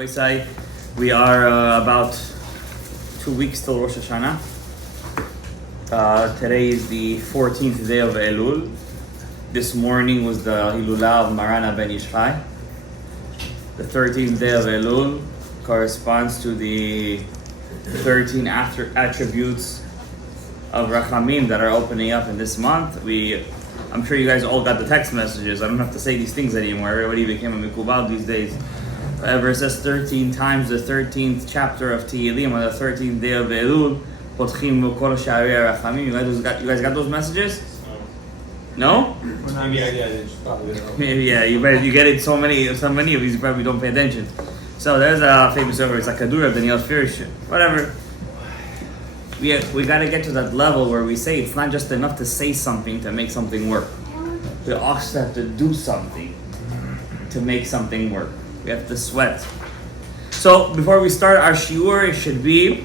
Rabbi Isai. We are about 2 weeks till Rosh Hashanah. Today is the 14th day of Elul. This morning was the Hilulah of Marana ben Yishchai. The 13th day of Elul corresponds to the 13 attributes of Rachamim that are opening up in this month. I'm sure you guys all got the text messages. I don't have to say these things anymore. Everybody became a mikubal these days. However, it says 13 times the 13th chapter of Tehillim on the 13th day of Elul. Potchim Kol Sha'arei Rachamim. You guys got those messages? No? Maybe I did. Maybe, yeah. You get it so many of these. You probably don't pay attention. So there's a famous over. It's like Kadura Daniel Firish. Whatever. We got to get to that level where we say it's not just enough to say something to make something work. We also have to do something to make something work. We have to sweat. So before we start our shiur, it should be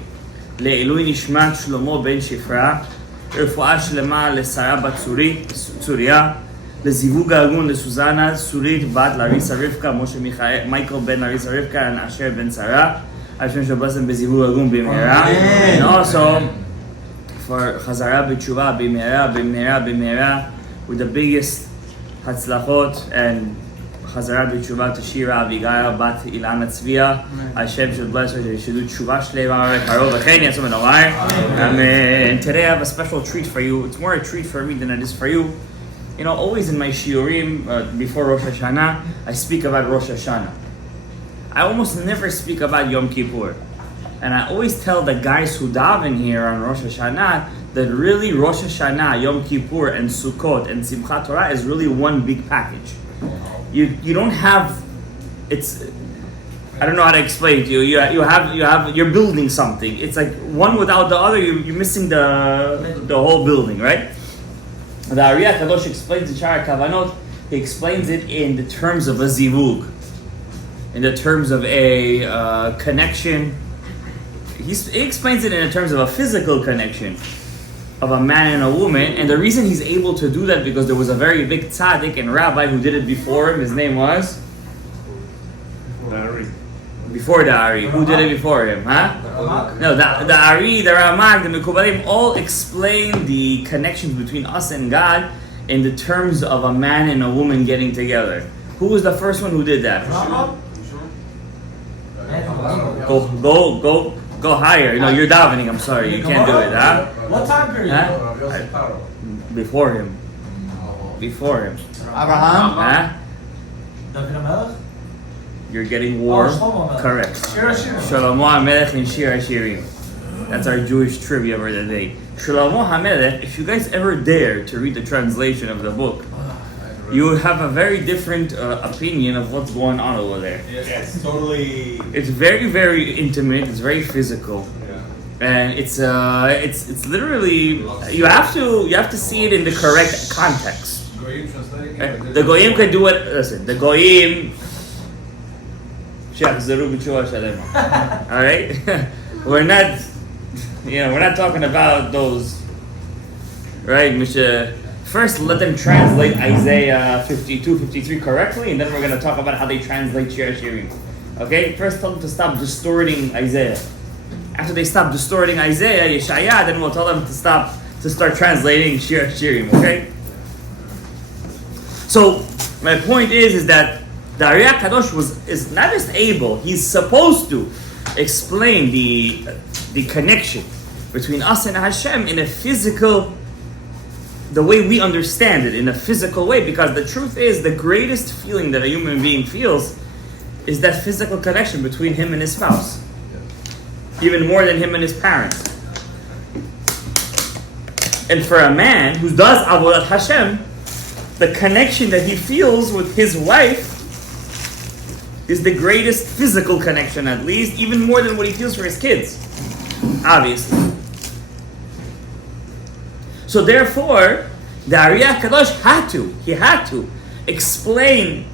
Le'ilui Nishmat Shlomo ben Shifra, Refuah Shlema LeSara bat Tzuria, Lezivug Agun LeSuzana Tzurit bat Larisa Rivka, Moshe Michael ben Larisa Rivka, and Asher ben Sarah. And also for Chazara B'Tshuva B'Mehera with the biggest Hatzlachot and Chazara B'Tshuva to Shira Avigail Bat Ilana Tzvia. Hashem should bless her. They should do Tshuva Shlema Karov Achen Yasum Eloai. Amen. Today I have a special treat for you. It's more a treat for me than it is for you. You know, always in my shiurim before Rosh Hashanah, I speak about Rosh Hashanah. I almost never speak about Yom Kippur. And I always tell the guys who daven here on Rosh Hashanah that really Rosh Hashanah, Yom Kippur, and Sukkot, and Simchat Torah is really one big package. You don't have, I don't know how to explain it to you. You're building something. It's like one without the other, you're missing the whole building, right? The Ariyah Kadosh explains the Shara Kavanot. He explains it in the terms of a zivug. In the terms of a connection. He explains it in the terms of a physical connection of a man and a woman. And the reason he's able to do that because there was a very big tzaddik and rabbi who did it before him. His name was? Before the Ari. Who did it before him? Huh? No, the Ari, the Ramak, the Mekubalim all explain the connections between us and God in the terms of a man and a woman getting together. Who was the first one who did that? Go higher. You know, you're davening. I'm sorry, you can't do it, huh? What time period? Huh? Before him. Abraham? Huh? You're getting war. Correct. Shalom HaMelech and Shir HaShirim. That's our Jewish trivia for the day. Shalom HaMelech, if you guys ever dare to read the translation of the book, you have a very different opinion of what's going on over there. Yes, totally. It's very, very intimate. It's very physical, and it's literally you have to see it in the correct context. The goyim can do it. Listen, the goyim. All right, we're not talking about those, right, Misha? First, let them translate Isaiah 52, 53 correctly, and then we're going to talk about how they translate Shir HaShirim. Okay? First, tell them to stop distorting Isaiah. After they stop distorting Isaiah, Yeshaya, then we'll tell them to start translating Shir HaShirim. Okay? So, my point is that the Ariyah Kadosh is not just able, he's supposed to explain the connection between us and Hashem in a physical the way we understand it in a physical way, because the truth is the greatest feeling that a human being feels is that physical connection between him and his spouse, even more than him and his parents. And for a man who does avodat Hashem, the connection that he feels with his wife is the greatest physical connection, at least, even more than what he feels for his kids, obviously. So therefore, the Ariyah Kadosh had to explain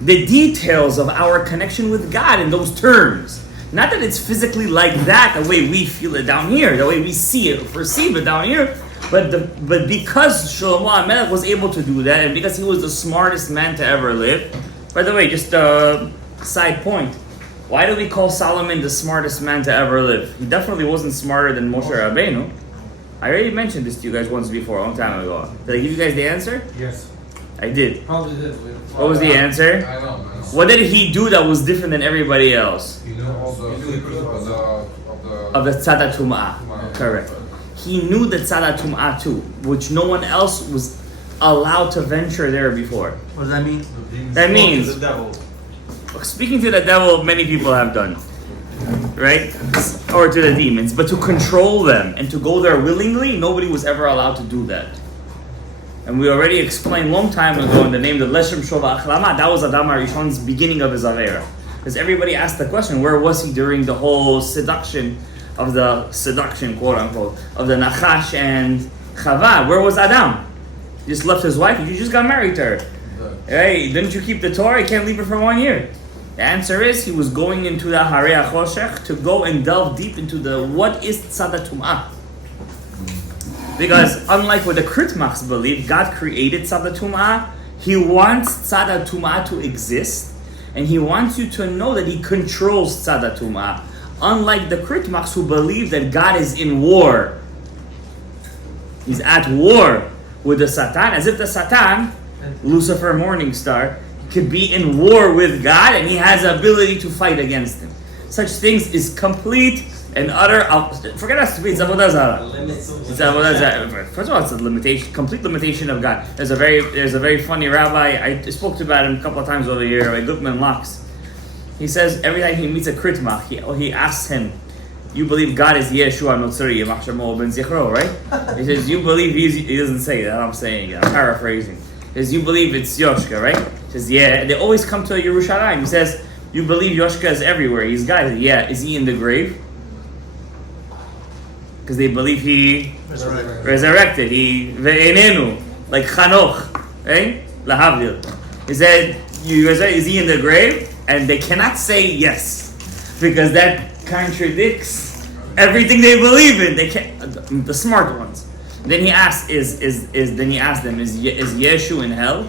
the details of our connection with God in those terms. Not that it's physically like that, the way we feel it down here, the way we see it or perceive it down here, but because Shalom HaMelech was able to do that, and because he was the smartest man to ever live. By the way, just a side point. Why do we call Solomon the smartest man to ever live? He definitely wasn't smarter than Moshe Rabbeinu. I already mentioned this to you guys once before, a long time ago. Did I give you guys the answer? Yes. I did. Probably did. What was the answer? I know. What did he do that was different than everybody else? You know all the secrets Of the Tzad Tum'ah. Correct. He knew the Tzad Tum'ah too, which no one else was allowed to venture there before. What does that mean? That means The devil. speaking to the devil, many people have done, right? Or to the demons, but to control them and to go there willingly, nobody was ever allowed to do that. And we already explained long time ago in the name of Leshem Shova Achlama, that was Adam HaRishon's beginning of his Avera. Because everybody asked the question, where was he during the whole seduction, quote unquote, of the Nachash and Chava? Where was Adam? He just left his wife, you just got married to her. Hey, didn't you keep the Torah? You can't leave her for 1 year. The answer is he was going into the Harei HaChoshech to go and delve deep into the what is Tzad Tum'ah. Because unlike what the Kritmachs believe, God created Tzad Tum'ah. He wants Tzad Tum'ah to exist, and He wants you to know that He controls Tzad Tum'ah. Unlike the Kritmachs who believe that God is in war. He's at war with the Satan, as if the Satan, Lucifer Morningstar, could be in war with God and he has the ability to fight against him. Such things is complete and utter. Forget us. It's Avodah Zarah. It's Avodah Zarah. First of all, it's a limitation, complete limitation of God. There's a very funny rabbi. I spoke about him a couple of times over here. Rabbi Gutman Locks. He says every time he meets a Kritmach, he asks him, "You believe God is Yeshua Notzari Yemach Shemo Ben Zichro, right?" He says, "You believe he doesn't say that. I'm saying it. I'm paraphrasing. He says, you believe it's Yoshka, right?" He says, "Yeah." They always come to Yerushalayim. He says, "You believe Yoshka is everywhere. He's God." He says, "Yeah." "Is he in the grave?" Because they believe he resurrected. He ve'enenu, like Chanoch, right? Lahavdil. He said, "Is he in the grave?" And they cannot say yes, because that contradicts everything they believe in. They can't. The smart ones. Then he asks, "Is Yeshu in hell?"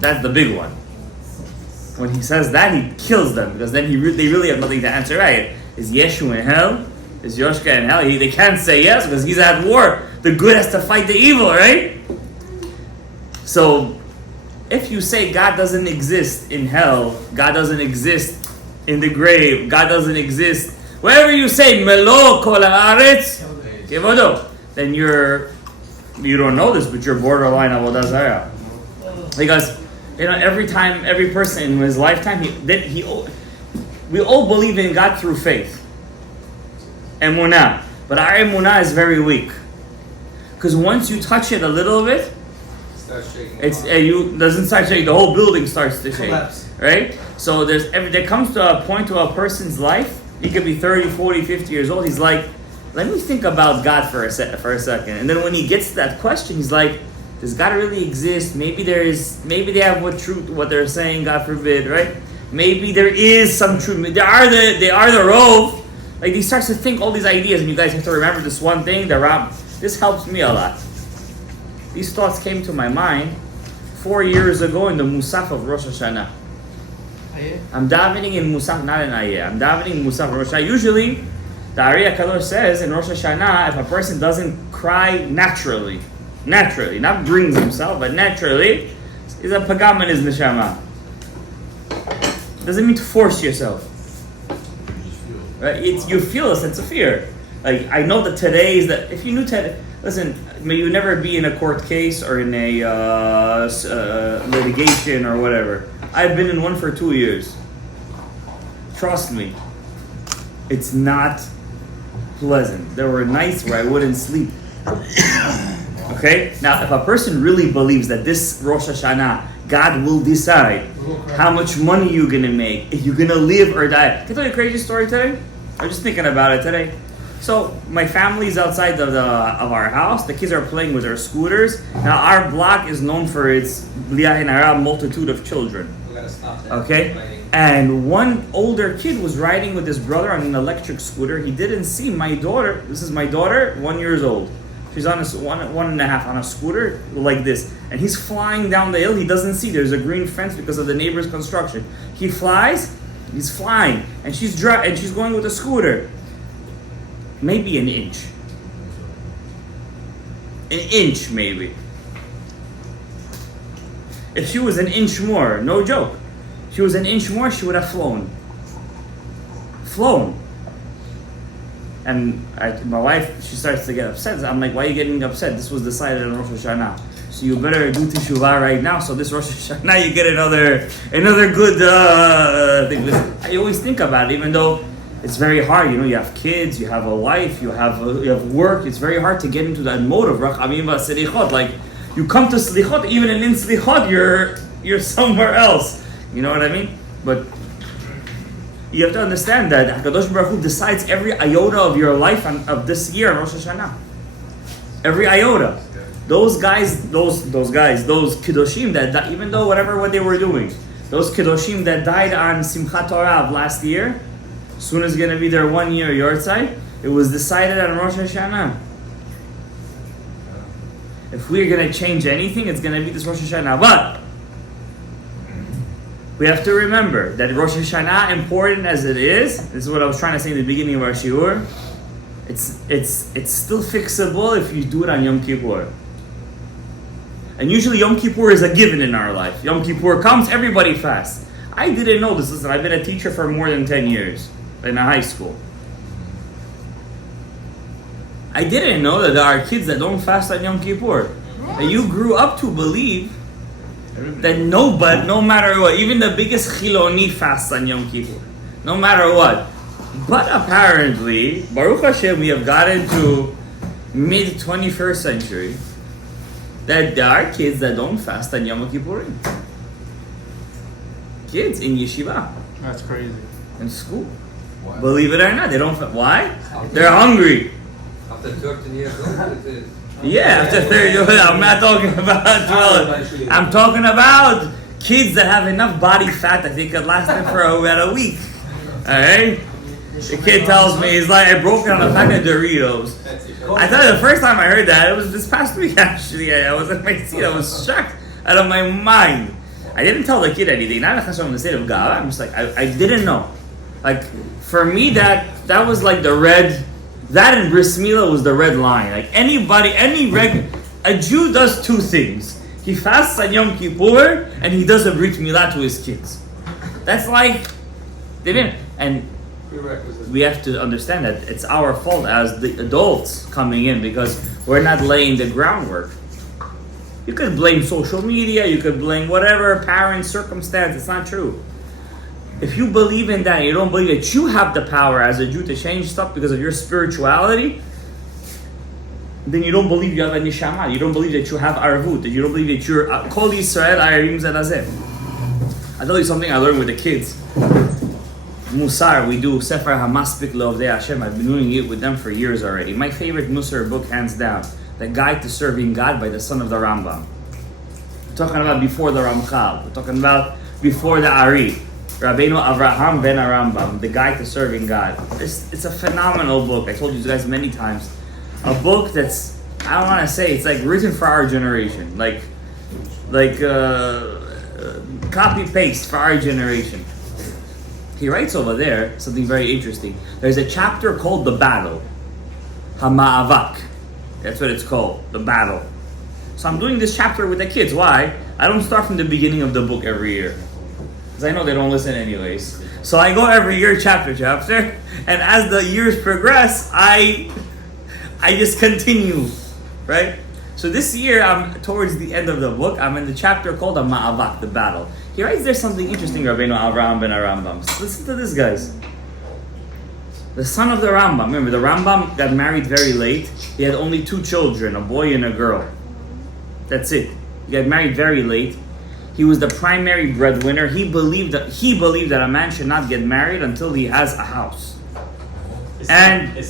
That's the big one. When he says that, he kills them, because then they really have nothing to answer. Right? Is Yeshu in hell? Is Yoshka in hell? They can't say yes because he's at war. The good has to fight the evil, right? So, if you say God doesn't exist in hell, God doesn't exist in the grave, God doesn't exist, wherever you say Melo Kol Haaretz Kevodo, then you don't know this, but you're borderline Avodah Zarah. Because every person in his lifetime, we all believe in God through faith, emunah, but our emunah is very weak. Because once you touch it a little bit, doesn't start shaking. The whole building starts to shake, right? So there comes to a point to a person's life. He could be 30, 40, 50 years old. He's like, let me think about God for a second. And then when he gets to that question, he's like, does God really exist? Maybe they have what they're saying, God forbid, right? Maybe there is some truth. They are the rove. Like he starts to think all these ideas, and you guys have to remember this one thing. This helps me a lot. These thoughts came to my mind 4 years ago in the Musaf of Rosh Hashanah. I'm davening in Musaf, not in Ayeh. I'm davening in Musaf Rosh Hashanah. Usually, the Ari HaKadosh says in Rosh Hashanah, if a person doesn't cry naturally, not brings himself, but naturally, is a pagam in his neshama. Doesn't mean to force yourself. Right? You feel a sense of fear. Like, I know that today is that, if you knew today, listen, may you never be in a court case or in a litigation or whatever. I've been in one for 2 years. Trust me, it's not pleasant. There were nights where I wouldn't sleep. Okay? Now, if a person really believes that this Rosh Hashanah, God will decide how much money you're going to make, if you're going to live or die. Can I tell you a crazy story today? I was just thinking about it today. So, my family's outside of our house. The kids are playing with their scooters. Now, our block is known for its multitude of children. Okay? And one older kid was riding with his brother on an electric scooter. He didn't see my daughter. This is my daughter, 1 year old. She's on one and a half on a scooter like this. And he's flying down the hill. He doesn't see. There's a green fence because of the neighbor's construction. He flies, He's flying, and she's going with a scooter. Maybe an inch. An inch, maybe. If she was an inch more, no joke. She was an inch more, she would have flown. And my wife, she starts to get upset. I'm like, why are you getting upset? This was decided on Rosh Hashanah. So you better do teshuvah right now. So this Rosh Hashanah, you get another good thing. I always think about it, even though it's very hard. You know, you have kids, you have a wife, you have work. It's very hard to get into that mode of rachamim v'selichot. Like, you come to slichot, even in slichot, you're somewhere else. You know what I mean? But you have to understand that HaKadosh Baruch Hu decides every iota of your life of this year on Rosh Hashanah. Every iota. Those Kiddushim that even though what they were doing, those Kiddushim that died on Simchat Torah last year, soon is going to be their 1 year Yortzeit, it was decided on Rosh Hashanah. If we're going to change anything, it's going to be this Rosh Hashanah. But we have to remember that Rosh Hashanah, important as it is, this is what I was trying to say in the beginning of our shiur, it's still fixable if you do it on Yom Kippur. And usually Yom Kippur is a given in our life. Yom Kippur comes, everybody fasts. I didn't know this. Listen, I've been a teacher for more than 10 years in a high school. I didn't know that there are kids that don't fast on Yom Kippur. And you grew up to believe that no matter what, even the biggest Chiloni fasts on Yom Kippur. No matter what. But apparently, Baruch Hashem, we have gotten to mid-21st century that there are kids that don't fast on Yom Kippurim. Kids in yeshiva. That's crazy. In school. What? Believe it or not, they don't fast. Why? They're hungry. After 13 years old, it is. Yeah, after 30 years old. I'm not talking about 12. I'm talking about kids that have enough body fat that they could last them for about a week. Alright? The kid tells me, he's like, I broke down a pack of Doritos. I tell you, the first time I heard that, it was this past week actually. I was in my seat, I was shocked out of my mind. I didn't tell the kid anything, not in the state of God. I'm just like, I didn't know. Like, for me, that was like the red, that and Bris Milah was the red line. Like, a Jew does two things. He fasts on Yom Kippur, and he does a Brit Milah to his kids. That's like, they didn't. And we have to understand that it's our fault as the adults coming in because we're not laying the groundwork. You could blame social media, you could blame whatever, parents, circumstance, it's not true. If you believe in that, you don't believe that you have the power as a Jew to change stuff because of your spirituality, then you don't believe you have a neshama, you don't believe that you have arvut, that you don't believe that you're Kol Yisrael Ayarim Zedazeh. I'll tell you something I learned with the kids. Musar, we do Sefer HaMaspik Le'ovdei Hashem. I've been doing it with them for years already. My favorite Musar book, hands down, The Guide to Serving God by the son of the Rambam. We're talking about before the Ramchal. We're talking about before the Ari. Rabbeinu Avraham ben Rambam, The Guide to Serving God. It's a phenomenal book. I told you guys many times. A book that's, I don't want to say, it's like written for our generation. Like copy-paste for our generation. He writes over there something very interesting. There's a chapter called The Battle. Hama'avak. That's what it's called. The Battle. So I'm doing this chapter with the kids. Why? I don't start from the beginning of the book every year. Because I know they don't listen anyways. So I go every year chapter. And as the years progress, I just continue. Right? So this year, I'm towards the end of the book. I'm in the chapter called Hama'avak, The Battle. He writes there something interesting, Rabbeinu Avraham ben Rambam. Listen to this, guys. The son of the Rambam. Remember, the Rambam got married very late. He had only 2 children, a boy and a girl. That's it. He got married very late. He was the primary breadwinner. He believed that a man should not get married until he has a house. His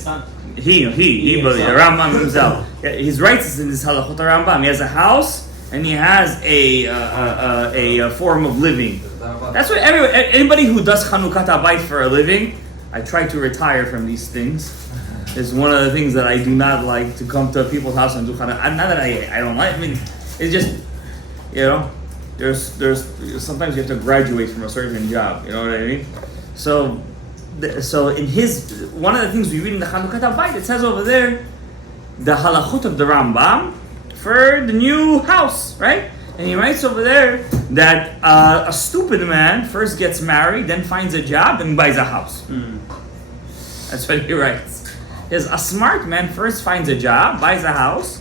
son. He believed, the Rambam himself. He writes in this Halachot Rambam. He has a house and he has a form of living. That's what anybody who does Chanukat Habayit for a living, I try to retire from these things. It's one of the things that I do not like, to come to people's house and do Chanukat. Not that I don't like. I mean, it's just, you know, there's sometimes you have to graduate from a certain job. You know what I mean? So in his, one of the things we read in the Chanukah Habayit, it says over there, the halachot of the Rambam for the new house, right? And he writes over there that a stupid man first gets married, then finds a job, then buys a house. That's what he writes. There's a smart man first finds a job, buys a house,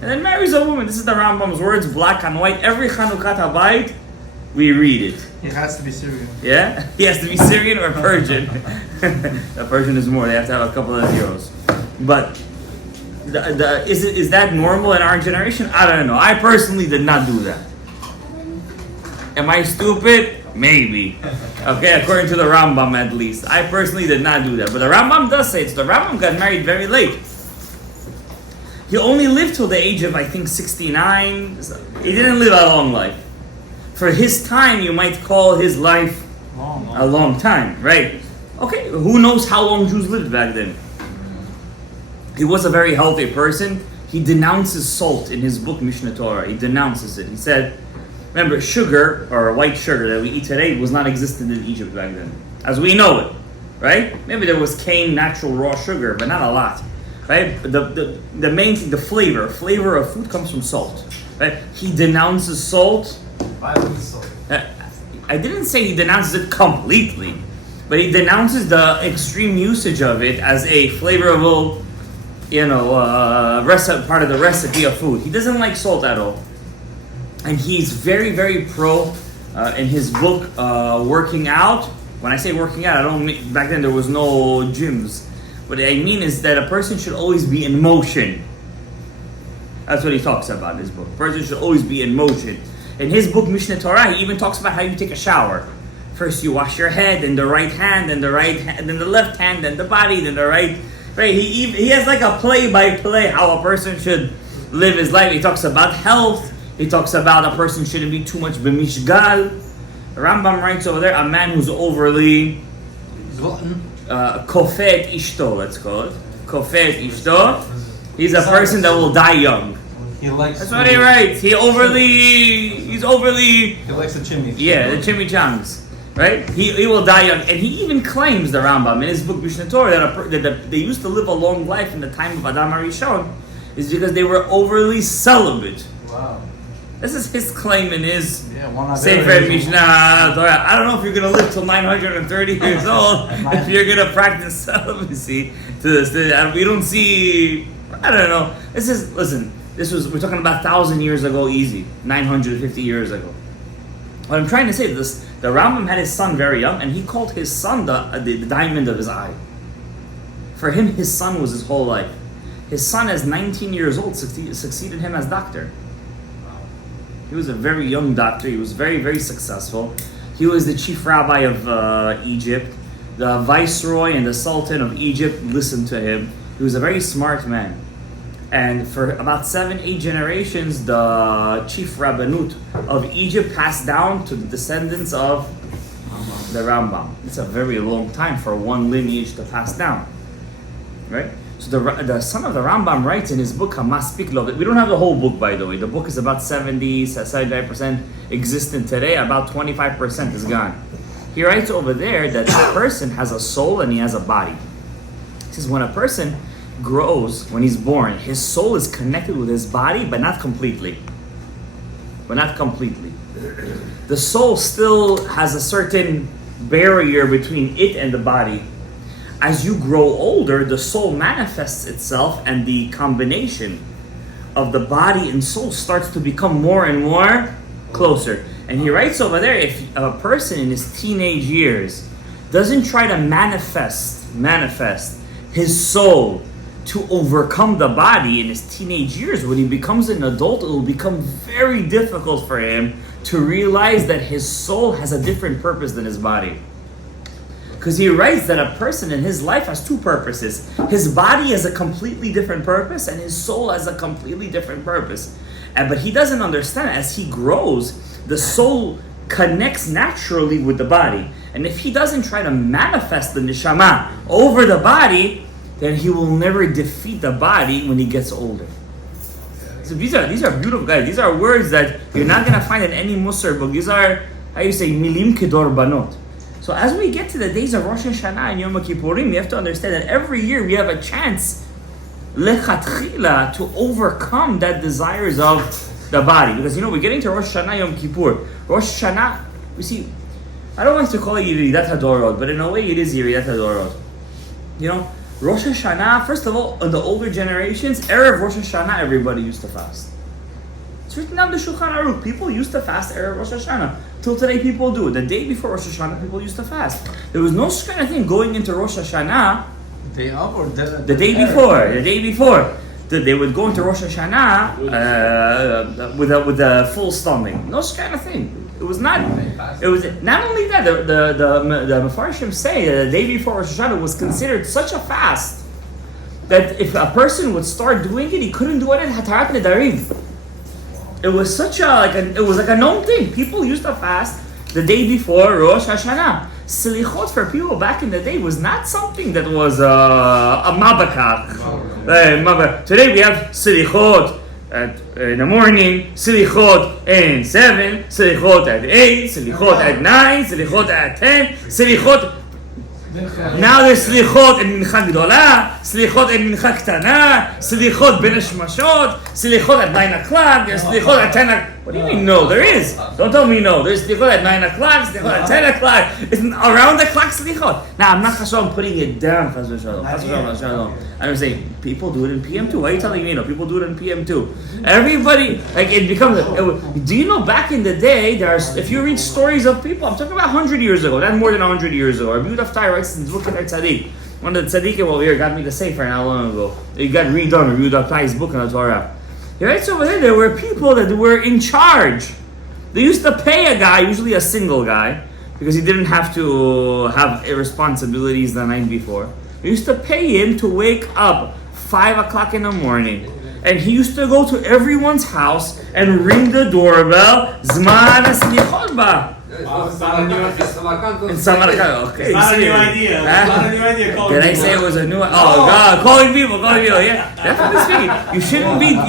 and then marries a woman. This is the Rambam's words, black and white. Every Chanukah Habayit, we read it. He has to be Syrian. Yeah? He has to be Syrian or Persian. The Persian is more, they have to have a couple of zeros. But is that normal in our generation? I don't know. I personally did not do that. Am I stupid? Maybe. Okay, according to the Rambam at least. I personally did not do that. But the Rambam does say it. So the Rambam got married very late. He only lived till the age of, I think, 69. He didn't live a long life. For his time, you might call his life a long time, right? Okay, who knows how long Jews lived back then? He was a very healthy person. He denounces salt in his book Mishnah Torah. He denounces it. He said, remember, sugar, or white sugar that we eat today, was not existent in Egypt back then, as we know it, right? Maybe there was cane, natural raw sugar, but not a lot, right? The main thing, the flavor of food comes from salt, right? He denounces salt. I didn't say he denounces it completely, but he denounces the extreme usage of it as a flavorable, part of the recipe of food. He doesn't like salt at all. And he's very, very pro in his book, working out. When I say working out, I don't mean, back then there was no gyms. What I mean is that a person should always be in motion. That's what he talks about in his book. A person should always be in motion. In his book, Mishnah Torah, he even talks about how you take a shower. First you wash your head, then the right hand, then the right hand, then the left hand, then the body, then the right. Right? He has like a play-by-play how a person should live his life. He talks about health. He talks about a person shouldn't be too much b'mishgal. Rambam writes over there, a man who's overly kofet ishto, let's call it. Kofet ishto. He's a person that will die young. He likes. That's what he writes. He's overly. He likes the chimney. Yeah, the chimichangas. Right? He will die young. And he even claims, the Rambam, in his book Mishnah Torah, that they used to live a long life in the time of Adam HaRishon is because they were overly celibate. Wow. This is his claim in his Sefer Mishnah Torah. I don't know if you're going to live till 930 years old, if you're going to practice celibacy to this. We don't see, I don't know. We're talking about 1,000 years ago, easy. 950 years ago. What I'm trying to say is the Rambam had his son very young, and he called his son the diamond of his eye. For him, his son was his whole life. His son, as 19 years old, succeeded him as doctor. He was a very young doctor. He was very, very successful. He was the chief rabbi of Egypt. The viceroy and the sultan of Egypt listened to him. He was a very smart man. And for about 7-8 generations, the chief rabbinut of Egypt passed down to the descendants of the Rambam. It's a very long time for one lineage to pass down, right? So the son of the Rambam writes in his book, Hamaspik Lo. We don't have the whole book, by the way. The book is about 75% existent today. About 25% is gone. He writes over there that a person has a soul and he has a body. He says when a person grows, when he's born, his soul is connected with his body, but not completely. The soul still has a certain barrier between it and the body. As you grow older, the soul manifests itself, and the combination of the body and soul starts to become more and more closer. And he writes over there, if a person in his teenage years doesn't try to manifest his soul to overcome the body in his teenage years, when he becomes an adult, it will become very difficult for him to realize that his soul has a different purpose than his body. Because he writes that a person in his life has two purposes. His body has a completely different purpose, and his soul has a completely different purpose. But he doesn't understand, as he grows, the soul connects naturally with the body. And if he doesn't try to manifest the neshama over the body, then he will never defeat the body when he gets older. So these are beautiful guys. These are words that you're not going to find in any Musar book. These are, how you say, milim kedor banot. So as we get to the days of Rosh Hashanah and Yom Kippurim, we have to understand that every year we have a chance lechatchila to overcome that desires of the body. Because we're getting to Rosh Hashanah, Yom Kippur. Rosh Hashanah, you see, I don't like to call it Yiridat HaDorot, but in a way it is Yiridat HaDorot. Rosh Hashanah, first of all, in the older generations, Erev Rosh Hashanah, everybody used to fast. It's written down the Shulchan Aruch. People used to fast Erev Rosh Hashanah. Till today, people do. The day before Rosh Hashanah, people used to fast. There was no kind of thing going into Rosh Hashanah. The day of or the day before? The day before. They would go into Rosh Hashanah with a full stomach. No kind of thing. It was not. It was not only that. The Mefarshim say that the day before Rosh Hashanah was considered such a fast that if a person would start doing it, he couldn't do it in Hatarat Nedarim. It was such it was like a known thing. People used to fast the day before Rosh Hashanah. Selichot for people back in the day was not something that was a mabakach. Today we have selichot in the morning, selichot in 7, selichot at 8, selichot at 9, selichot at 10, selichot. Now there's slichot and mincha gdola, slichot and mincha ktana, slichot ben hashmashot, slichot at 9 o'clock, there's slichot at 10 o'clock. What do you mean no? There is. Don't tell me no. There's slichot at 9 o'clock, slichot at 10 o'clock. It's around the clock slichot. Now I'm not chashav putting it down, chas v'shalom. I'm saying people do it in PM too. Why are you telling me no? People do it in PM too. Everybody, it becomes. Do you know back in the day, if you read stories of people, I'm talking about 100 years ago, not more than 100 years ago. Rabbi Yehuda Ftai writes in his book in Tzaddik. One of the tzaddikim over here got me the sefer not long ago. It got redone. Rabbi Yehuda Ftai's book in the Torah. He writes over there were people that were in charge. They used to pay a guy, usually a single guy, because he didn't have to have responsibilities the night before. They used to pay him to wake up 5 o'clock in the morning. And he used to go to everyone's house and ring the doorbell. Zman haslichot ba. In Samarkand, okay. It's not a new idea. It's not a new idea. Did I say it was a new? Oh God, calling people. Yeah, definitely speaking.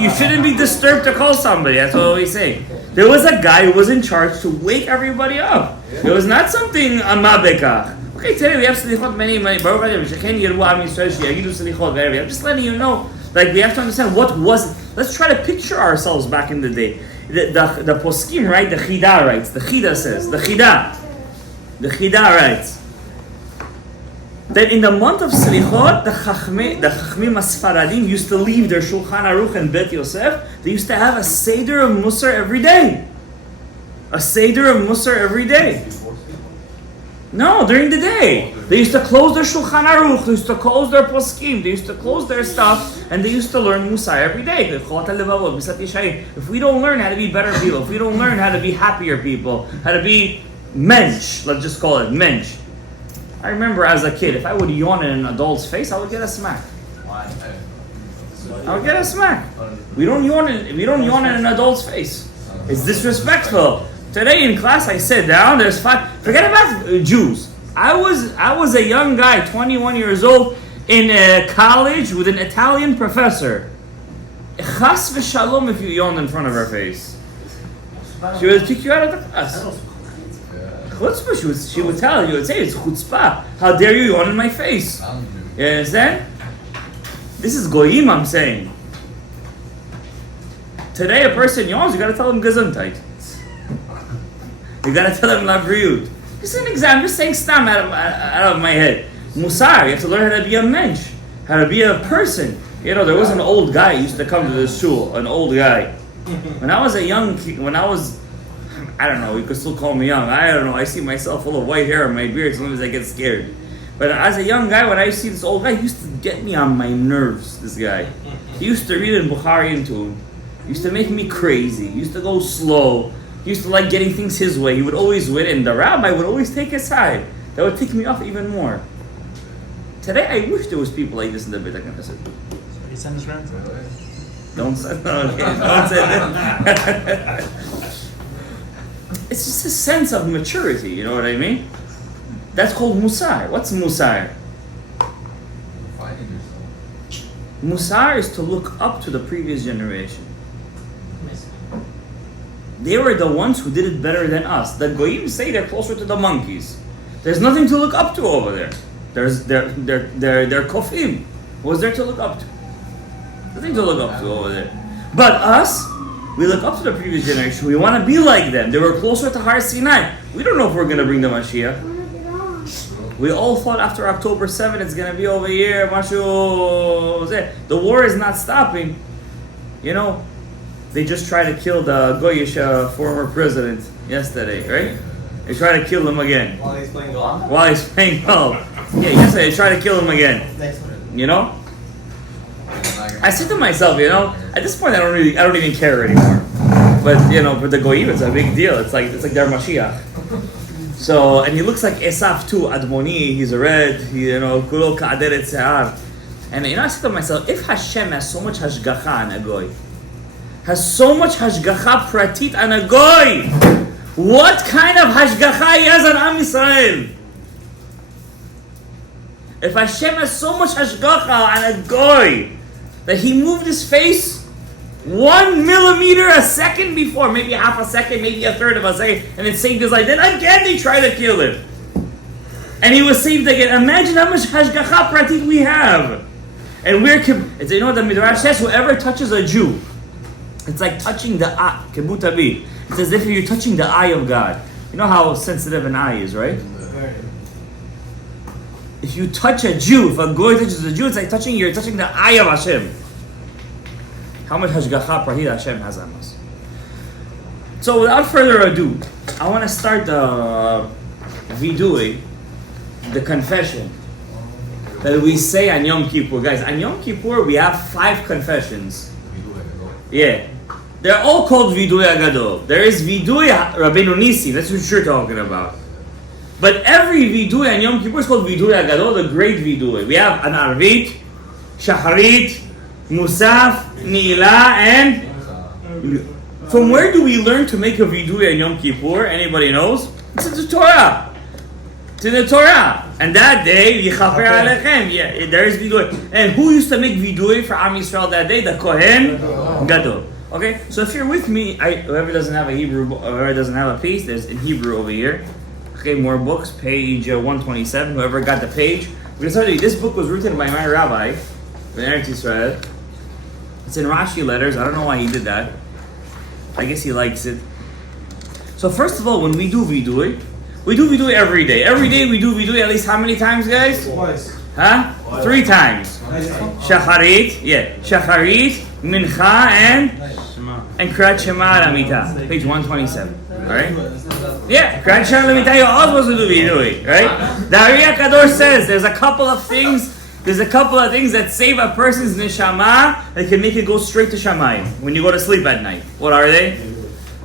You shouldn't be disturbed to call somebody. That's what we say. There was a guy who was in charge to wake everybody up. It was not something amabeka. Okay, today we have slichot many. I'm just letting you know. Like we have to understand what was. Let's try to picture ourselves back in the day. The poskim, right? The Chida writes. The Chida says. The Chida writes that in the month of Selichot, the Chachmim Asfaradim used to leave their Shulchan Aruch and Bet Yosef. They used to have a Seder of Musar every day. A Seder of Musar every day. No, during the day. They used to close their Shulchan Aruch, they used to close their poskim, they used to close their stuff, and they used to learn Musar every day. If we don't learn how to be better people, if we don't learn how to be happier people, how to be mensch, let's just call it mensch. I remember as a kid, if I would yawn in an adult's face, I would get a smack. I would get a smack. We don't yawn in an adult's face. It's disrespectful. Today in class I sit down, there's 5. Forget about Jews. I was a young guy, 21 years old, in college with an Italian professor. Chas v'shalom if you yawn in front of her face. She would kick you out of the class. Chutzpah, she would tell you, say it's chutzpah. How dare you yawn in my face? You understand? This is goyim I'm saying. Today a person yawns, you gotta tell him gesundheit. You gotta tell him labriyut. Just an example, I'm just saying stam out of my head. Musar, you have to learn how to be a mensch, how to be a person. There was an old guy who used to come to this shul, an old guy. When I was a young kid, I don't know, you could still call me young. I don't know, I see myself full of white hair and my beard, sometimes I get scared. But as a young guy, when I see this old guy, he used to get me on my nerves, this guy. He used to read in Bukhari tune. He used to make me crazy. He used to go slow. He used to like getting things his way. He would always win, and the rabbi would always take his side. That would tick me off even more. Today, I wish there was people like this in the Beit HaKnesset. He sent his friends. Don't say that. It's just a sense of maturity, you know what I mean? That's called musar. What's musar? Musar is to look up to the previous generation. They were the ones who did it better than us. The goyim say they're closer to the monkeys. There's nothing to look up to over there. They're kofim. What's there to look up to? Nothing to look up to over there. But us, we look up to the previous generation. We want to be like them. They were closer to Har Sinai. We don't know if we're going to bring the Mashiach. We all thought after October 7th it's going to be over here. The war is not stopping. You know, they just tried to kill the Goyish former president yesterday, right? They tried to kill him again. While he's playing golf? While he's playing golf. Yeah, yesterday they tried to kill him again. You know? I said to myself, you know, at this point I don't even care anymore. But you know, for the Goyim it's a big deal. It's like their Mashiach. So, and he looks like Esaf too, Admoni, he's red, you know, kulo ka'aderet se'ar. And you know, I said to myself, if Hashem has so much hashgacha on a goy, has so much hashgacha pratit on a goy, what kind of hashgacha he has on Am Yisrael? If Hashem has so much hashgacha on a goy, that he moved his face 1 millimeter a second before, maybe half a second, maybe a third of a second, and it saved his life. Then again they tried to kill him. And he was saved again. Imagine how much hashgacha pratit we have. And you know what the Midrash says? Whoever touches a Jew, it's like touching the eye, kibutabi. It's as if you're touching the eye of God. You know how sensitive an eye is, right? If you touch a Jew, if a goy touches a Jew, it's like you're touching the eye of Hashem. How much hashgacha pratit Hashem has on us. So without further ado, I want to start the vidui, the confession that we say on Yom Kippur. Guys, on Yom Kippur we have 5 confessions. Yeah. They're all called vidui agadol. There is vidui Rabbeinu Nissi, that's what you're talking about. But every vidui on Yom Kippur is called vidui agadol, the great vidui. We have an arvit, shacharit, musaf, ni'ilah, and from where do we learn to make a vidui on Yom Kippur? Anybody knows? It's in the Torah. It's in the Torah. And that day, yichaper alechem. Yeah, there is vidui. And who used to make vidui for Am Yisrael that day? The Kohen Gadol. Okay, so if you're with me, whoever doesn't have a Hebrew, whoever doesn't have a piece, there's in Hebrew over here. Okay, more books, page 127. Whoever got the page, we're going to tell you this book was written by my rabbi in Eretz Yisrael. It's in Rashi letters. I don't know why he did that. I guess he likes it. So first of all, when we do vidui every day. Every day we do vidui at least how many times, guys? Twice. Huh? 3 times. Shacharit, Shacharit, Mincha, and Kriyat Shema Lamita. Page 127. Alright? Yeah, Kriyat Shema Lamita, you're all supposed to do vidui, right? The Ari HaKadosh says there's a couple of things that save a person's neshama that can make it go straight to Shamayim when you go to sleep at night. What are they?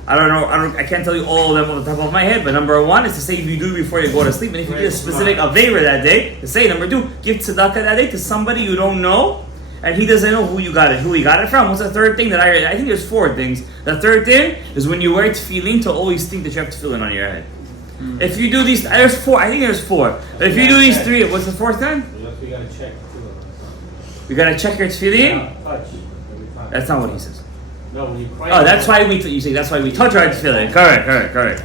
I don't know. I can't tell you all of them off the top of my head, but number 1 is to say vidui before you go to sleep. And if you get a specific avera that day, to say number 2, give tzedakah that day to somebody you don't know, and he doesn't know who he got it from. What's the third thing that I think there's 4 things. The third thing is when you wear tefillin to always think that you have tefillin on your head. If you do these, there's 4. I think there's 4. But if you do these 3, what's the 4th thing? We gotta check. You gotta check your tefillin. Touch. That's not what he says. No, when you pray. Oh, that's why you say that's why we touch our tefillin. Correct.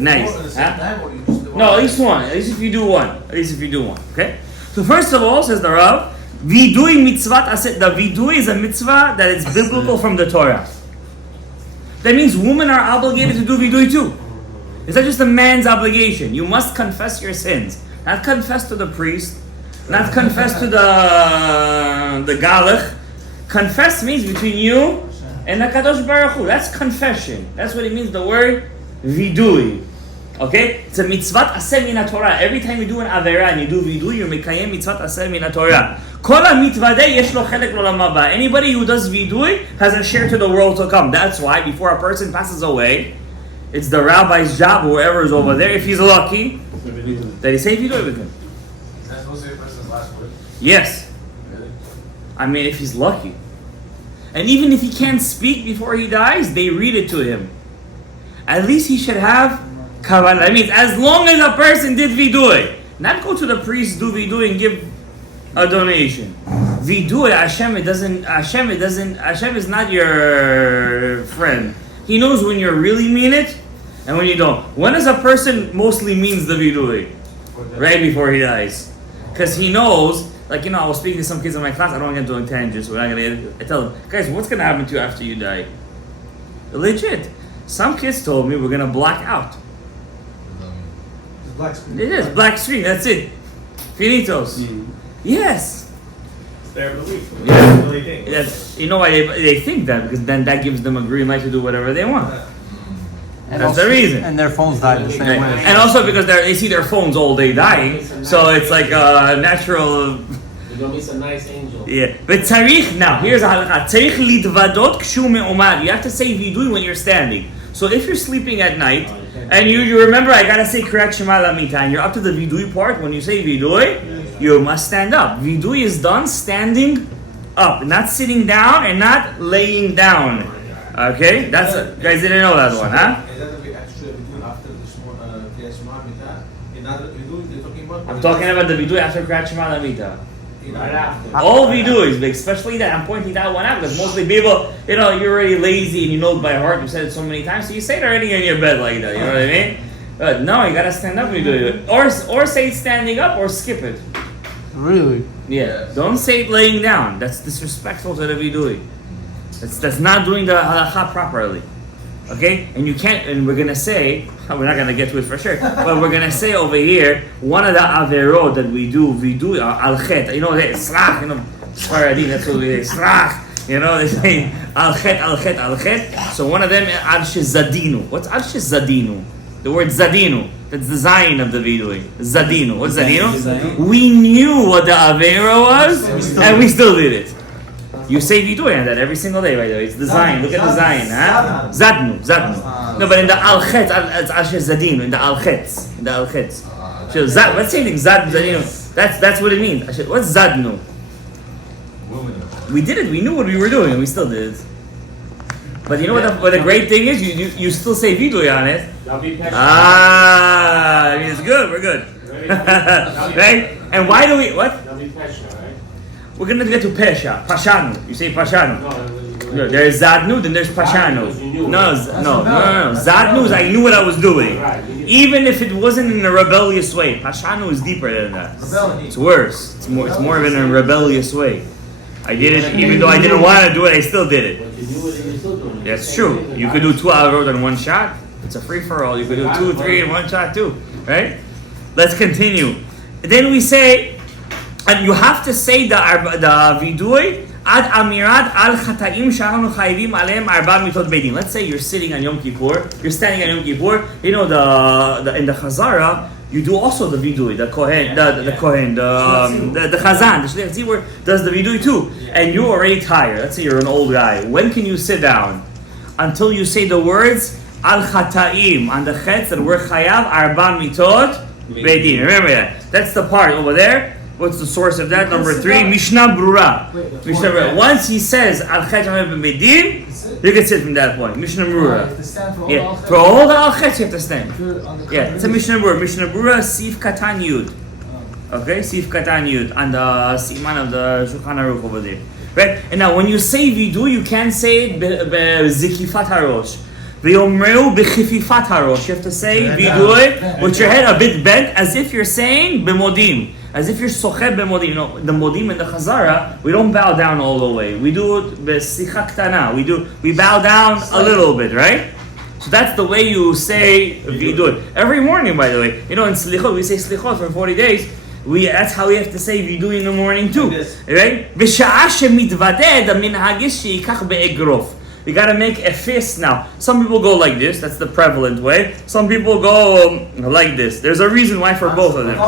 Nice. Huh? No, at least one. At least if you do one. Okay. So first of all, says the Rav, vidui mitzvat aset. The vidui is a mitzvah that is biblical from the Torah. That means women are obligated to do vidui too. It's not just a man's obligation. You must confess your sins. Not confess to the priest. Not confess to the galach. Confess means between you and the Kadosh Baruch Hu. That's confession. That's what it means, the word vidui. Okay? It's a mitzvat aseh min Torah. Every time you do an avera and you do vidui, you're mekayem mitzvat aseh min Torah. Kol ha-mitvadeh yesh lo chelek l'olam haba. Anybody who does vidui has a share to the world to come. That's why before a person passes away, it's the rabbi's job, whoever is over there, if he's lucky, that he say vidui with him. Is that supposed to be a person's last word? Yes. I mean, if he's lucky. And even if he can't speak before he dies, they read it to him. At least he should have kavanah. That means as long as a person did vidui, not go to the priest, do vidui and give a donation. Vidui, Hashem is not your friend. He knows when you really mean it, and when you don't. When does a person mostly means the vidui? Right before he dies. Because he knows, like, you know, I was speaking to some kids in my class, I don't want to get into tangents, we're not going to, I tell them, guys, what's going to happen to you after you die? Legit. Some kids told me we're going to black out. Black screen. It is, black screen, that's it. Finitos. Yes. It's their belief. Yeah. Really think. Yes. You know why they think that? Because then that gives them a green light to do whatever they want. And That's the reason. And their phones die the same way. And also because they see their phones all day dying, so it's like a natural. You're gonna miss a nice angel. Yeah. But tzarich, now here's a halakha. Tzarich lidvadot kshu me'omad. You have to say vidui when you're standing. So if you're sleeping at night and you remember I gotta say Kriyat Shema Lamita and you're up to the vidui part, when you say vidui, you must stand up. Vidui is done standing up, not sitting down and not laying down. Okay? That's guys didn't know that one, huh? Is that we actually do after this one, Kriyat Shema Lamita? In other vidui, they're talking about. I'm talking about the vidui after Kriyat Shema Lamita. Right after. All viduis, especially that. I'm pointing that one out because mostly people, you know, you're already lazy and you know it by heart. You've said it so many times, so you say it already in your bed like that. You know what I mean? But no, you gotta stand up when you do it, or say it standing up, or skip it. Really? Yeah, don't say it laying down. That's disrespectful to the vidui. That's not doing the halakha properly. Okay, and you can't. And we're gonna say, we're not gonna get to it for sure, but we're gonna say over here one of the averot that we do al chet. You know, they srach. You know, Sfaradim. That's what we say. Srach. You know, they say al chet, al chet, al chet. So one of them al zadinu. What's al zadinu? The word zadinu. That's the Zion of the vidui. Zadinu. What's zadinu? We knew what the avera was, and we still did it. You say vidui on that every single day, by the way. It's the Zion. Look at the Zion, huh? Zadnu. No, but in the al-chet, it's asher zadinu. In the al-chetz. So let's say zadinu. That's what it means. What's zadnu? We did it. We knew what we were doing, and we still did it. But you know what the great thing is? You still say vidui on it. I mean, it's good. We're good. Right? And why do we, what? We're going to get to Pesha. Pashanu. You say Pashanu. No, there is Zadnu, then there's Pashanu. No. Zadnu is I knew what I was doing. Even if it wasn't in a rebellious way. Pashanu is deeper than that. It's worse. It's more of in a rebellious way. I did it, even though I didn't want to do it, I still did it. That's true. You could do 2 hours in one shot. It's a free-for-all. You could do 2, 3 in one shot too. Right? Let's continue. Then we say, and you have to say the vidui ad amirat al chataim sha'anu chayivim aleim arba mitot beitin. Let's say you're sitting on Yom Kippur, you're standing on Yom Kippur. You know the in the Chazara you do also the vidui, the kohen, the chazan, the shliach tzibur does the vidui too. And you're already tired. Let's say you're an old guy. When can you sit down? Until you say the words al chataim on the chetz that we're chayav arba mitot beitin. Remember that. That's the part over there. What's the source of that? Number 3, Mishnah Brura. Mishnah Brura. Once he says Al Chet Medin, you can sit from that point. Mishnah Brura. Yeah, for all the Al Chet you have to stand. Yeah, it's a Mishnah Brura. Mishnah Brura, Sif Katan Yud. Okay, Sif Katan Yud on the Siman of the Shulchan Aruch over there. Right? And now when you say Vidu, you can say it Zikifat HaRosh. V'yomreu b'chififat HaRosh. You have to say Vidu with your head a bit bent as if you're saying B'modim. As if you're sochet b'modim. You know, the modim and the chazara, we don't bow down all the way. We do it b'sicha ktana. We bow down a little bit, right? So that's the way you say vidui. Every morning, by the way. You know, in slichot, we say slichot for 40 days. That's how we have to say vidui in the morning too. Right? B'sha'ah shemitvadeh, the minhag is she'ikach be'egrof. We gotta make a fist now. Some people go like this, that's the prevalent way. Some people go like this. There's a reason why for both of them.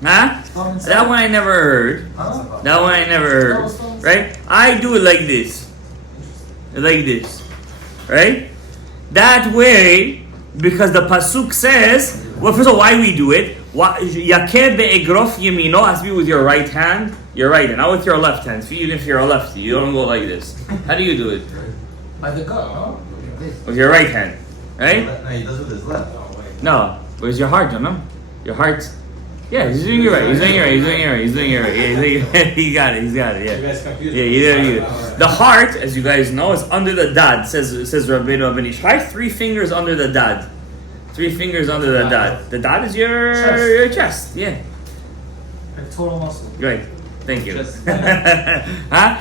Huh? That one I never heard. That one I never heard. Right? I do it like this. Like this. Right? That way, because the pasuk says, well, first of all, why we do it? Yakeh be'egrof yemino has to be with your right hand. Your right hand, not with your left hand. Even if you're a lefty, you don't go like this. How do you do it? By the gut, with your right hand. Right? No, he does it with his left. No. Where's your heart, Jonah? Your heart. Yeah, he's doing it right. He's doing it right. Yeah, he got it. Yeah. You guys confused Yeah, you. The heart, as you guys know, is under the dad. Says Rabbeinu Ben Ish Chai, 3 fingers under the dad. 3 fingers under the dad. The dad is your chest. Yeah. Like total muscle. Great. Thank you. Chest. Huh?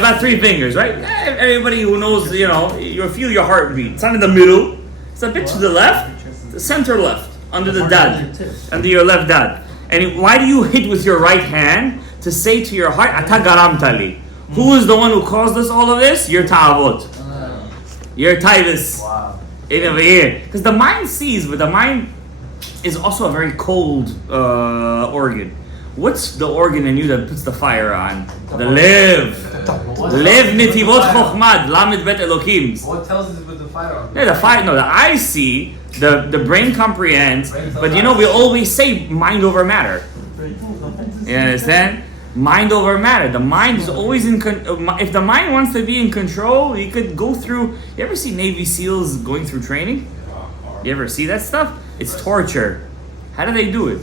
About 3 fingers, right? Everybody who knows, you feel your heartbeat. It's not in the middle. It's a bit to the left, the center left, under the dad, under your left dad. And why do you hit with your right hand to say to your heart, Ata garamtali? Who is the one who caused us all of this? Your ta'avot. Your taivas. Wow. In over here. Because the mind sees, but the mind is also a very cold organ. What's the organ in you that puts the fire on? The liv. Liv nitivot chokhmad, lamed bet elokim. What tells us with the fire on? Yeah, the fire. No, the eyes see, the brain comprehends. But we always say mind over matter. You understand? Mind over matter. The mind is always if the mind wants to be in control, he could go through. You ever see Navy SEALs going through training? You ever see that stuff? It's torture. How do they do it?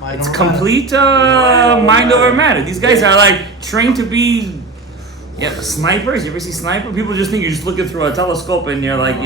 It's complete mind over matter. These guys are like trained to be snipers. You ever see sniper? People just think you're just looking through a telescope and you're like,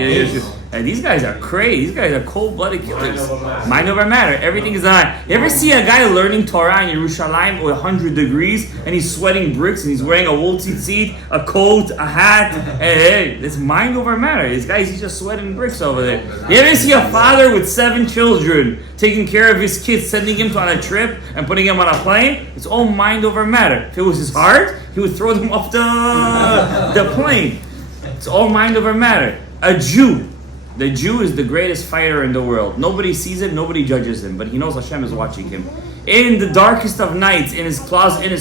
and these guys are crazy. These guys are cold-blooded killers. Mind over matter. Everything is on. You ever see a guy learning Torah in Yerushalayim with 100 degrees and he's sweating bricks and he's wearing a wool tzitzit, a coat, a hat? Hey, it's mind over matter. These guys, he's just sweating bricks over there. You ever see a father with 7 children taking care of his kids, sending him on a trip and putting him on a plane? It's all mind over matter. If it was his heart, he would throw them off the plane. It's all mind over matter. A Jew. The Jew is the greatest fighter in the world. Nobody sees him, nobody judges him, but he knows Hashem is watching him. In the darkest of nights, in his closet, in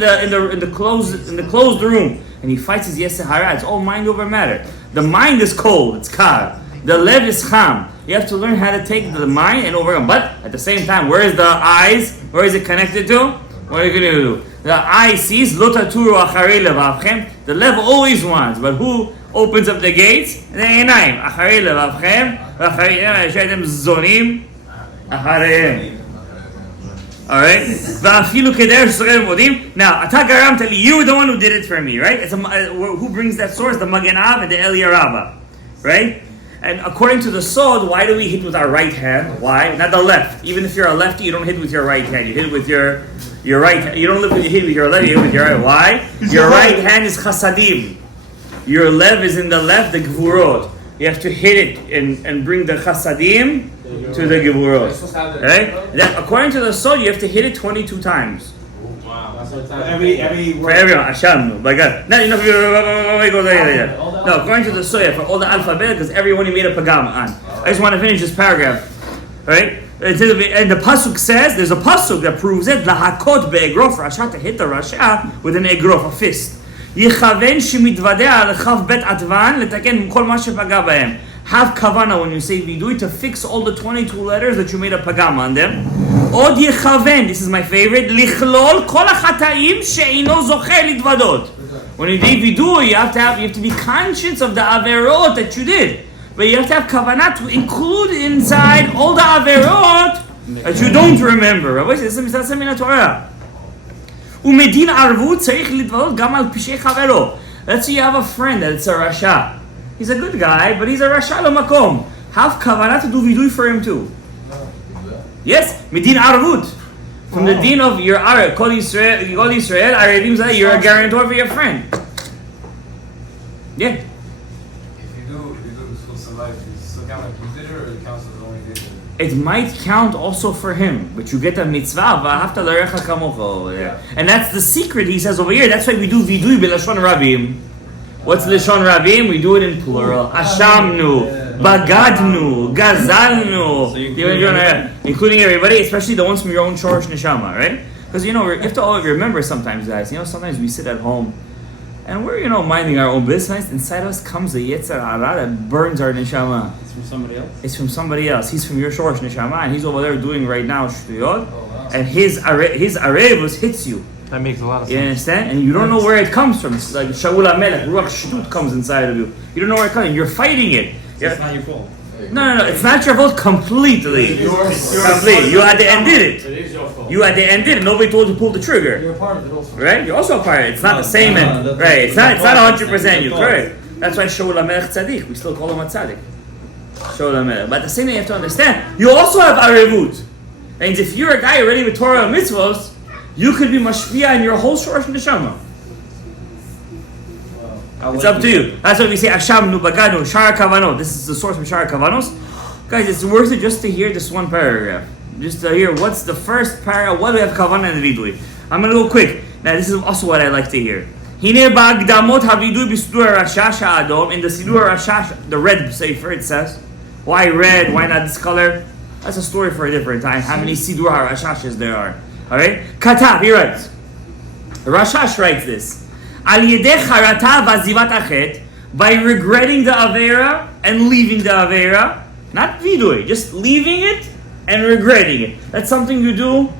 the closed room, and he fights his Yetzer Hara. It's all mind over matter. The mind is cold, it's kar. The lev is cham. You have to learn how to take the mind and overcome. But at the same time, where is the eyes? Where is it connected to? What are you going to do? The eye sees, lo taturu acharei levavchem. The lev always wants, but who opens up the gates? The einayim. Acharei levavchem. Acharei shaytem zonim. Achareihem. Alright? Va'afilu keder sh'sorei modim. Now, ata garamta li, you were the one who did it for me, right? Who brings that source? The Magen Av and the Eliyahu Rabbah. Right? And according to the Sod, why do we hit with our right hand? Why? Not the left. Even if you're a lefty, you don't hit with your right hand. You hit with your right hand. You don't hit with your left, you hit with your right. Why? Your right hand is chasadim. Your left is in the left, the gevurot. You have to hit it and bring the chasadim to the gevurot. Right? Then, according to the Sod, you have to hit it 22 times. Every For everyone, Hashem, by God. No, according to the Soya, for all the alphabet, because everyone he made a pagam on. I just want to finish this paragraph. Alright? And the pasuk says, there's a pasuk that proves it, lahakot be'egrof rasha, to hit the rasha with an egrof, a fist. Yichaven shemitvadeh al chav bet atvan, letaken kol ma shepaga b'hem. Have kavana when you say vidui to fix all the 22 letters that you made a pagam on them. Od yichaven, this is my favorite, lichlol kol hachataim she'ino zocher litvadot. When you do vidui, you have to be conscious of the averot that you did. But you have to have kavanah to include inside all the averot that you don't remember. Rabbi says, this is in the Torah. Umedin arvut tzarich litvadot gam al pishei chavero. Let's say you have a friend that's a rasha. He's a good guy, but he's a rasha l'makom. Have kavanah to do vidui for him too. Yes, medin arvut. From the din of your Arab, Kol Yisrael, Arabim Zay, you're a guarantor for your friend. Yeah. If you do this whole survive, it's still count like you did it, or it counts as only did it? It might count also for him, but you get a mitzvah, v'ahavta l'recha kamocha over there. And that's the secret, he says over here. That's why we do vidui b'lashon rabim. What's lashon rabim? We do it in plural. Ashamnu, bagadnu, gazalnu. Including everybody, especially the ones from your own shorish neshama, right? Because you have to all remember sometimes, guys. Sometimes we sit at home and we're minding our own business. Inside us comes the yetzer hara that burns our neshama. It's from somebody else. It's from somebody else. He's from your shorish neshama, and he's over there doing right now shtuyot, and his arevus hits you. That makes a lot of You sense. understand? And you don't know where it comes from. It's like Shaul HaMelech, Ruach Shtut comes inside of you. You don't know where it comes from. You're fighting it. It's not your fault. No. It's not your fault completely. Completely. You at the end did it. It is your fault. You at the end did it. Nobody told you to pull the trigger. You're a part of it also. Right? You're also a part of it. It's not the same end. Right? It's not 100% you. Correct. That's why Shaul HaMelech Tzaddik. We still call him a Tzaddik. Shalom. But at the same time, you have to understand, you also have arevut. And if you're a guy already with Torah and mitzvos, you could be mashpia in your whole shorosh neshama. It's up to you. That's why we say Asham nu baganu shara kavanot. This is the source of shara kavanos. Guys, it's worth it just to hear this one paragraph. Just to hear what's the first paragraph. What do we have kavanah and vidui? I'm gonna go quick. Now this is also what I like to hear. Hine ba'agdamot havidui b'sidur rashash ha'adom. In the sidur rashash, the red sefer, it says. Why red? Why not this color? That's a story for a different time. How many sidur rashashes there are? All right. Katab. He writes. Rashash writes this. Al yedei charata v'azivat achet, by regretting the avera and leaving the avera, not vidui, just leaving it and regretting it. That's something you do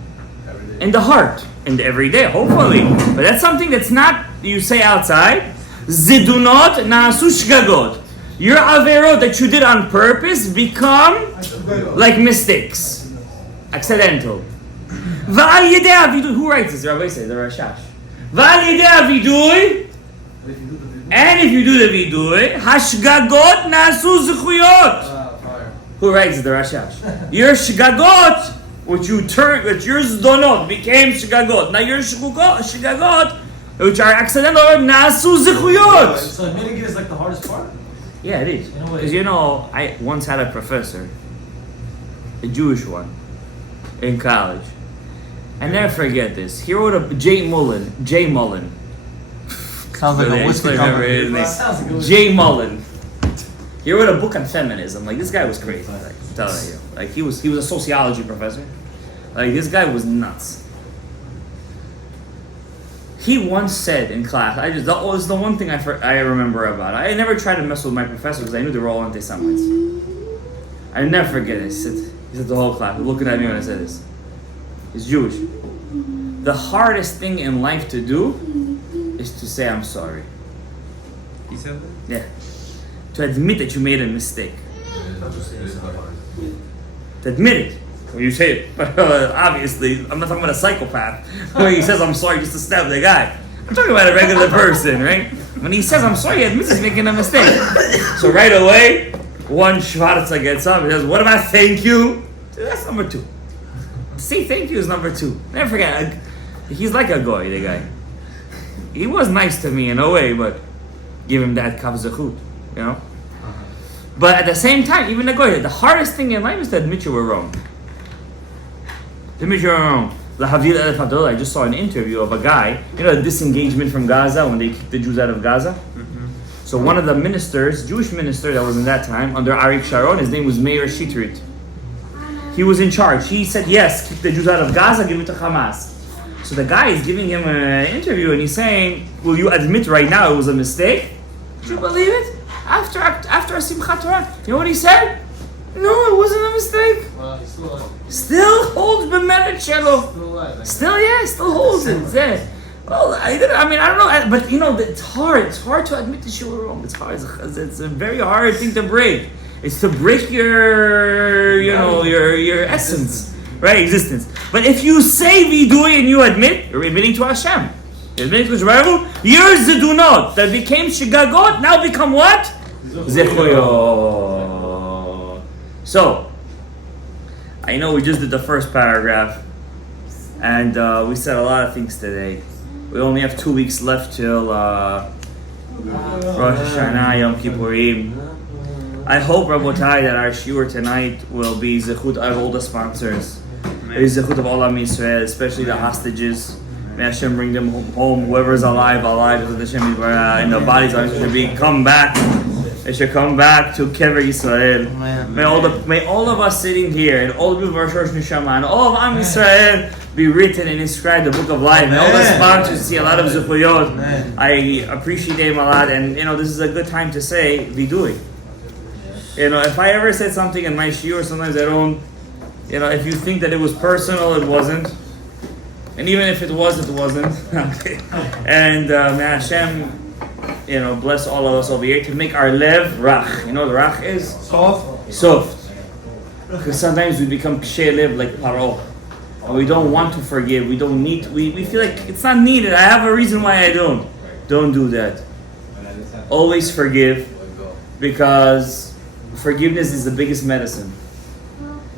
in the heart, and every day, hopefully. But that's something that's not you say outside. Zidunot naasu shgagot. Your averot that you did on purpose become like mistakes, accidental. V'al yedei avidui. Who writes this? The Rabbi says the Rashash. V'al yedei avidui. And if you do the vidui, hashgagot naasu zechuyot. Who writes the Rashash? Your shgagot, which you turned, which your zdonot became shgagot. Now your shgagot, which are accidental, naasu zechuyot. So admitting it is like the hardest part? Yeah, it is. In a way. Because I once had a professor, a Jewish one, in college. I never forget this. He wrote a J. Mullen. Sounds like a whiskey company. J. Mullen. He wrote a book on feminism. Like, this guy was crazy. Like, I'm telling you. Like, he was a sociology professor. Like, this guy was nuts. He once said in class, that was the one thing I remember about it. I never tried to mess with my professors because I knew they were all anti-Semites. I never forget it. He said the whole class, looking at me when I said this. He's Jewish. The hardest thing in life to do is to say I'm sorry. He said that? Yeah. To admit that you made a mistake. To admit it. When you say it. But obviously, I'm not talking about a psychopath. When he says I'm sorry just to stab the guy. I'm talking about a regular person, right? When he says I'm sorry, he admits he's making a mistake. So right away, one Schwarzer gets up and says, what about thank you? That's number 2. Say thank you is number 2. Never forget, he's like a goy, the guy. He was nice to me in a way, but give him that kav zechut, you know? But at the same time, even the goy, the hardest thing in life is to admit you were wrong. To admit you were wrong. I just saw an interview of a guy, the disengagement from Gaza when they kicked the Jews out of Gaza. So one of the ministers, Jewish minister that was in that time, under Arik Sharon, his name was Meir Shitrit. He was in charge. He said, yes, kick the Jews out of Gaza, give it to Hamas. So the guy is giving him an interview and he's saying, will you admit right now it was a mistake? Did you believe it? After a Simchat Torah. You know what he said? No, it wasn't a mistake. Well, he's still alive. Still holds b'meret shelo. Still alive. Still holds it. Yeah. Well, I don't know, but it's hard. It's hard to admit that you were wrong. It's hard. It's a very hard thing to break. It's to break your essence, right? Existence. But if you say vidui and you admit, you're admitting to Hashem. You're admitting to Hashem. Your zedunot that became shigagot now become what? Zechuyot. So, I know we just did the first paragraph, and we said a lot of things today. We only have 2 weeks left till Rosh Hashanah, Yom Kippurim. I hope, Rabotai, that our shiur tonight will be zechut of all the sponsors. Zechut of all Am Yisrael, especially the hostages. May Hashem bring them home. Whoever is alive, in the bodies should be come back. They should come back to Kever Yisrael. May all of us sitting here and all the people of Rosh Neshama and all of Am Yisrael be written and inscribed the book of life. May all the sponsors see a lot of zechuyot. I appreciate them a lot, and this is a good time to say vidui. If I ever said something in my shiur, sometimes I don't. If you think that it was personal, it wasn't. And even if it was, it wasn't. Okay. And may Hashem, bless all of us over here to make our lev rach. You know what rach is? Soft. Because sometimes we become kshei lev like Paro. And we don't want to forgive. We don't need. We feel like it's not needed. I have a reason why I don't. Don't do that. Always forgive. Because forgiveness is the biggest medicine.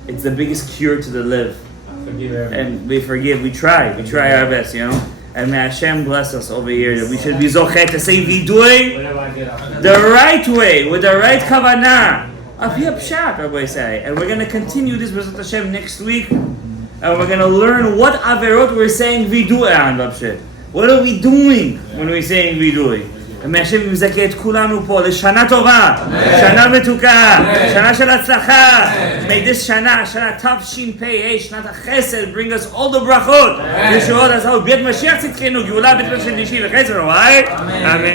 It's the biggest cure to the live. Forgive everyone. And we forgive, we try our best, you know. And may Hashem bless us over here that we should be zochet to say vidui Whenever I get up. the right way, with the right kavanah. Avi pshat, Rabbi say. And we're going to continue this with Hashem next week. And we're going to learn what averot we're saying vidui on, Babshet. What are we doing when we're saying vidui? ומהשם ימזכה את כולנו פה לשנה טובה, שנה מתוקה, שנה של הצלחה. May this שנה תשפ"ה, שנת החסד, bring us all the ברכות. ישועות, אז בית משיח צדקנו, גאולה בית משיח נשי וחסד, אמן.